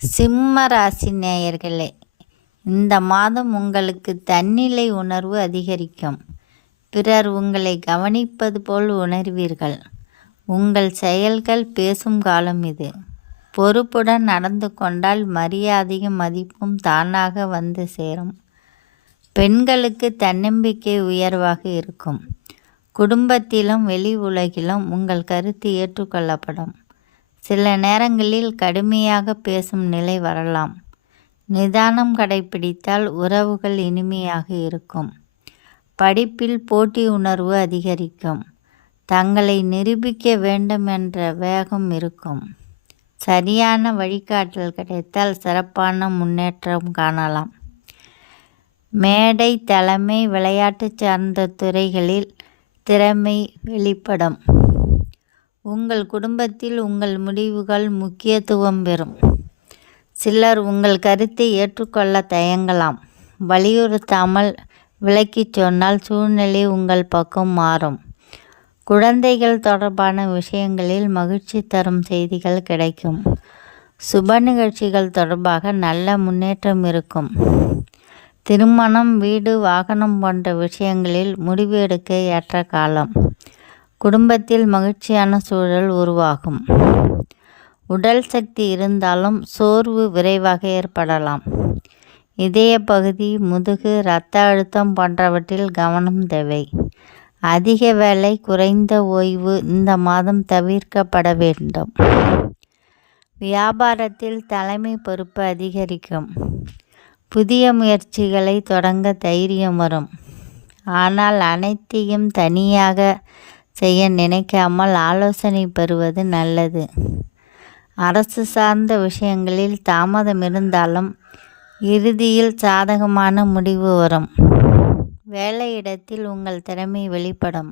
சிம்ம ராசி நேயர்களே, இந்த மாதம் உங்களுக்கு தன்னிலை உணர்வு அதிகரிக்கும். பிறர் உங்களை கவனிப்பது போல் உணர்வீர்கள். உங்கள் செயல்கள் பேசும் காலம் இது. பொறுப்புடன் நடந்து கொண்டால் மரியாதையும் மதிப்பும் தானாக வந்து சேரும். பெண்களுக்கு தன்னம்பிக்கை உயர்வாக இருக்கும். குடும்பத்திலும் வெளி உலகிலும் உங்கள் கருத்து ஏற்றுக்கொள்ளப்படும். சில நேரங்களில் கடுமையாக பேசும் நிலை வரலாம். நிதானம் கடைபிடித்தால் உறவுகள் இனிமையாக இருக்கும். படிப்பில் போட்டி உணர்வு அதிகரிக்கும். தங்களை நிரூபிக்க வேண்டும் என்ற வேகம் இருக்கும். சரியான வழிகாட்டல் கிடைத்தால் சிறப்பான முன்னேற்றம் காணலாம். மேடை, தலைமை, விளையாட்டு சார்ந்த துறைகளில் திறமை வெளிப்படும். உங்கள் குடும்பத்தில் உங்கள் முடிவுகள் முக்கியத்துவம் பெறும். சிலர் உங்கள் கருத்தை ஏற்றுக்கொள்ள தயங்கலாம். வலியுறுத்தாமல் விலக்கிச் சொன்னால் சூழ்நிலை உங்கள் பக்கம் மாறும். குழந்தைகள் தொடர்பான விஷயங்களில் மகிழ்ச்சி தரும் செய்திகள் கிடைக்கும். சுப நிகழ்ச்சிகள் தொடர்பாக நல்ல முன்னேற்றம் இருக்கும். திருமணம், வீடு, வாகனம் போன்ற விஷயங்களில் முடிவு எடுக்க ஏற்ற காலம். குடும்பத்தில் மகிழ்ச்சியான சூழல் உருவாகும். உடல் சக்தி இருந்தாலும் சோர்வு விரைவாக ஏற்படலாம். இதய பகுதி, முதுகு, இரத்த அழுத்தம் போன்றவற்றில் கவனம் தேவை. அதிக வேலை, குறைந்த ஓய்வு இந்த மாதம் தவிர்க்கப்பட வேண்டும். வியாபாரத்தில் தலைமை பொறுப்பு அதிகரிக்கும். புதிய முயற்சிகளை தொடங்க தைரியம் வரும். ஆனால் அனைத்தையும் தனியாக செய்ய நினைக்காமல் ஆலோசனை பெறுவது நல்லது. அரசு சார்ந்த விஷயங்களில் தாமதம் இருந்தாலும் இறுதியில் சாதகமான முடிவு வரும். வேலையிடத்தில் உங்கள் திறமை வெளிப்படும்.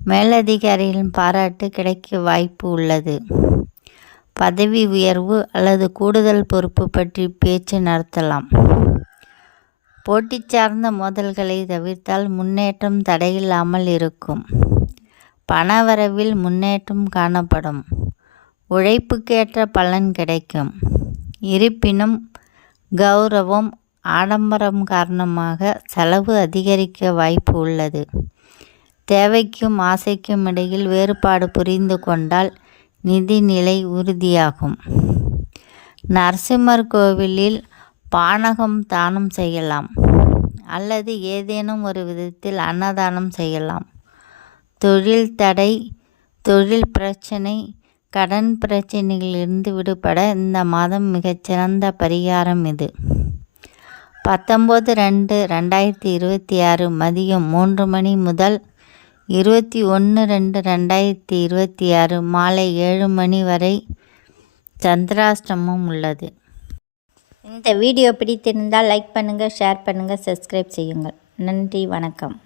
மேலதிகாரிகளின் பாராட்டு கிடைக்க வாய்ப்பு உள்ளது. பதவி உயர்வு அல்லது கூடுதல் பொறுப்பு பற்றி பேச்சு நடத்தலாம். போட்டி சார்ந்த மோதல்களை தவிர்த்தால் முன்னேற்றம் தடையில்லாமல் இருக்கும். பணவரவில் முன்னேற்றம் காணப்படும். உழைப்புக்கேற்ற பலன் கிடைக்கும். இருப்பினும் கௌரவம், ஆடம்பரம் காரணமாக செலவு அதிகரிக்க வாய்ப்பு உள்ளது. தேவைக்கும் ஆசைக்கும் இடையில் வேறுபாடு புரிந்து கொண்டால் நிதிநிலை உறுதியாகும். நரசிம்மர் கோவிலில் பானகம் தானம் செய்யலாம் அல்லது ஏதேனும் ஒரு விதத்தில் அன்னதானம் செய்யலாம். தொழில் தடை, தொழில் பிரச்சனை, கடன் பிரச்சனைகளிலிருந்து விடுபட இந்த மாதம் மிகச்சிறந்த பரிகாரம் இது. 19/2/2026 மதியம் 3 மணி முதல் 21/2/2026 மாலை 7 மணி வரை சந்திராஷ்டமம் உள்ளது. இந்த வீடியோ பிடித்திருந்தால் லைக் பண்ணுங்கள், ஷேர் பண்ணுங்கள், சப்ஸ்கிரைப் செய்யுங்கள். நன்றி, வணக்கம்.